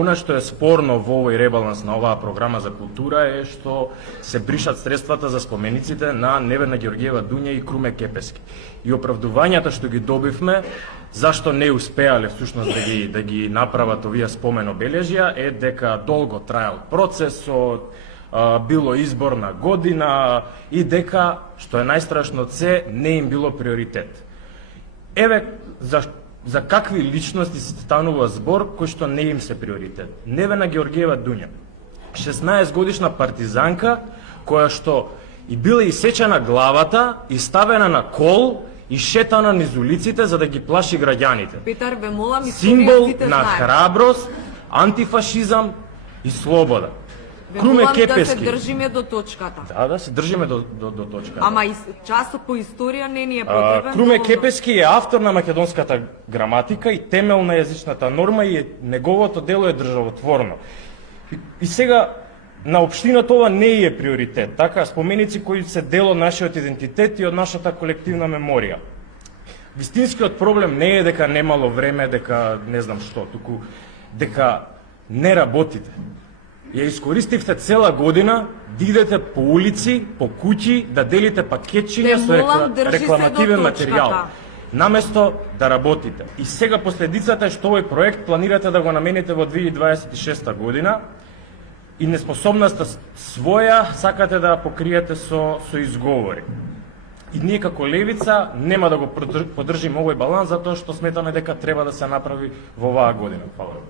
Она што е спорно во овој ребаланс на оваа програма за култура е што се бришат средствата за спомениците на Невена Георгиева Дуња и Круме Кепески. И оправдувањата што ги добивме зашто не успеале всушност да ги направат овие спомен обележја е дека долго траел процесот, било изборна година и дека, што е најстрашно од се, не им било приоритет. Еве за какви личности се станува збор кои што не им се приоритет. Невена Георгиева Дуња, 16 годишна партизанка која што и била исечена главата и ставена на кол и шетана низ улиците за да ги плаши граѓаните. Петар, ве молам, символ на храброст, антифашизам и слобода. Круме Кепески. Да се држиме до точката. Да се држиме до точката. Ама и часот по историја не ни е потребен. Круме Кепески е автор на македонската граматика и темел на јазичната норма и неговото дело е државотворно. И сега на општината ова не е приоритет, така споменици кои се дел од нашиот идентитет и од нашата колективна меморија. Вистинскиот проблем не е дека немало време, дека не знам што, туку дека не работите. Ја искористивте цела година да идете по улици, по куќи, да делите пакетчиња со рекламативен материјал, наместо да работите. И сега последицата е што овој проект планирате да го намените во 2026 година и неспособноста своја сакате да покриете со изговори. И ние како левица нема да го поддржиме овој баланс затоа што сметаме дека треба да се направи во оваа година. Фала.